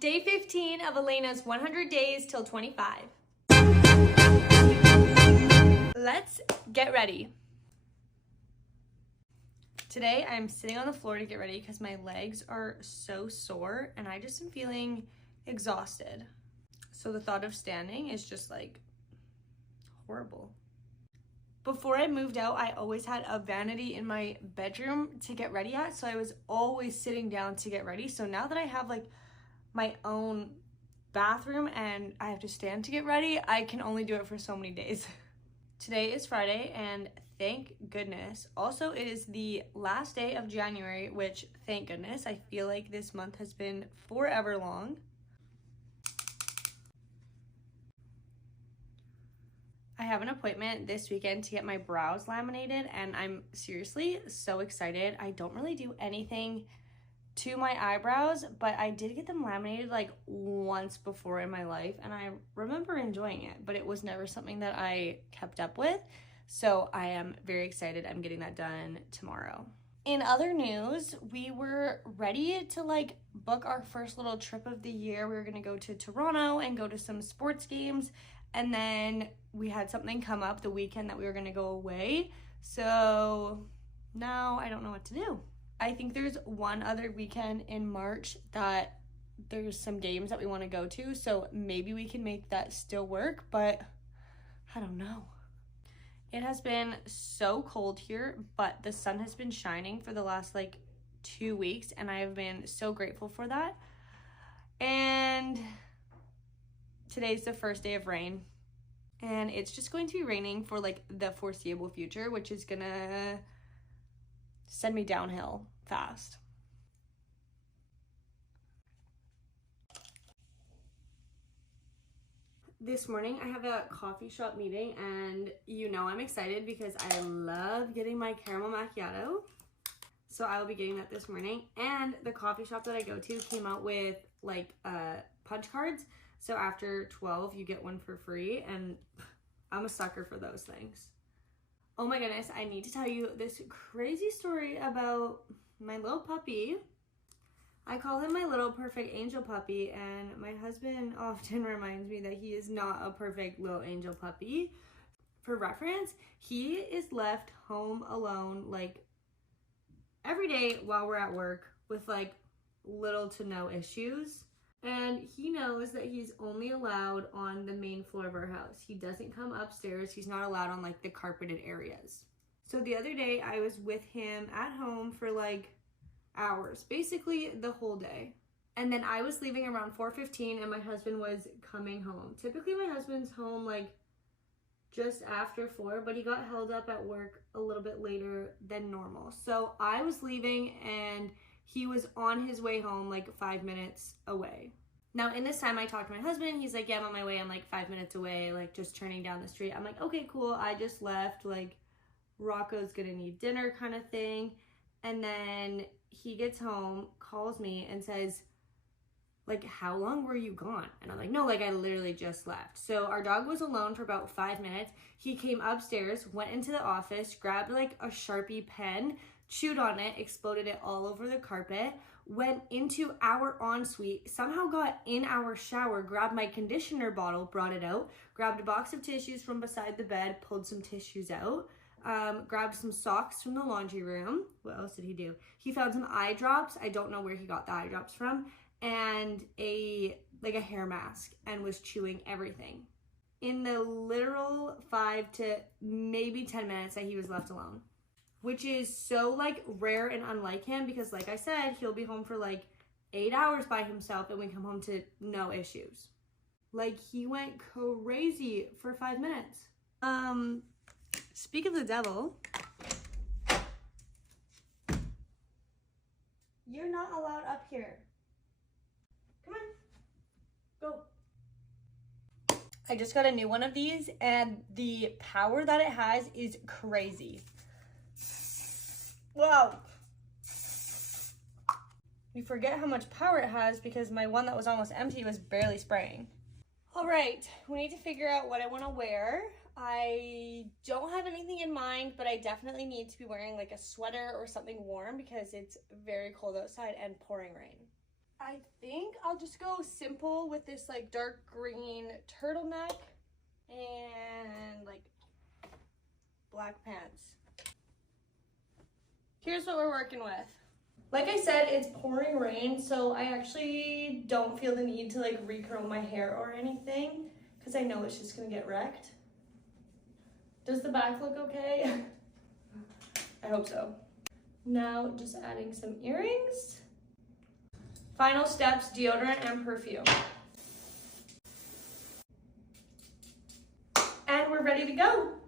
Day 15 of Alaina's 100 days till 25. Let's get ready. Today I'm sitting on the floor to get ready because my legs are so sore and I just am feeling exhausted. So the thought of standing is just like horrible. Before I moved out, I always had a vanity in my bedroom to get ready at, so I was always sitting down to get ready. So now that I have like my own bathroom and I have to stand to get ready, I can only do it for so many days. Today is Friday and thank goodness. Also, it is the last day of January, which thank goodness. I feel like this month has been forever long. I have an appointment this weekend to get my brows laminated and I'm seriously so excited. I don't really do anything to my eyebrows, but I did get them laminated like once before in my life and I remember enjoying it, but it was never something that I kept up with. So I am very excited. I'm getting that done tomorrow. In other news, we were ready to like book our first little trip of the year. We were gonna go to Toronto and go to some sports games, and then we had something come up the weekend that we were gonna go away. So now I don't know what to do. I think there's one other weekend in March that there's some games that we wanna go to, so maybe we can make that still work, but I don't know. It has been so cold here, but the sun has been shining for the last like 2 weeks and I have been so grateful for that. And today's the first day of rain and it's just going to be raining for like the foreseeable future, which is gonna send me downhill fast. This morning I have a coffee shop meeting and you know I'm excited because I love getting my caramel macchiato. So I will be getting that this morning, and the coffee shop that I go to came out with like punch cards. So after 12 you get one for free and I'm a sucker for those things. Oh my goodness, I need to tell you this crazy story about my little puppy. I call him my little perfect angel puppy, and my husband often reminds me that he is not a perfect little angel puppy. For reference, he is left home alone like every day while we're at work with like little to no issues. And he knows that he's only allowed on the main floor of our house. He doesn't come upstairs. He's not allowed on like the carpeted areas. So the other day I was with him at home for like hours, basically the whole day. And then I was leaving around 4:15 and my husband was coming home. Typically my husband's home like just after 4, but he got held up at work a little bit later than normal. So I was leaving and he was on his way home like 5 minutes away. Now in this time I talked to my husband. He's like, yeah, I'm on my way. I'm like 5 minutes away, like just turning down the street. I'm like, okay, cool. I just left, like Rocco's gonna need dinner kind of thing. And then he gets home, calls me and says, like, how long were you gone? And I'm like, no, like I literally just left. So our dog was alone for about 5 minutes. He came upstairs, went into the office, grabbed like a Sharpie pen, chewed on it, exploded it all over the carpet, went into our ensuite, somehow got in our shower, grabbed my conditioner bottle, brought it out, grabbed a box of tissues from beside the bed, pulled some tissues out, grabbed some socks from the laundry room. What else did he do? He found some eye drops. I don't know where he got the eye drops from, and a hair mask, and was chewing everything in the literal 5 to maybe 10 minutes that he was left alone, which is so like rare and unlike him because like I said, he'll be home for like 8 hours by himself and we come home to no issues. Like he went crazy for 5 minutes. Speak of the devil, you're not allowed up here. Come on, go. I just got a new one of these and the power that it has is crazy. Wow. You forget how much power it has because my one that was almost empty was barely spraying. All right, we need to figure out what I want to wear. I don't have anything in mind, but I definitely need to be wearing like a sweater or something warm because it's very cold outside and pouring rain. I think I'll just go simple with this like dark green turtleneck and like black pants. Here's what we're working with. Like I said, it's pouring rain, so I actually don't feel the need to like recurl my hair or anything because I know it's just gonna get wrecked. Does the back look okay? I hope so. Now just adding some earrings. Final steps, deodorant and perfume. And we're ready to go.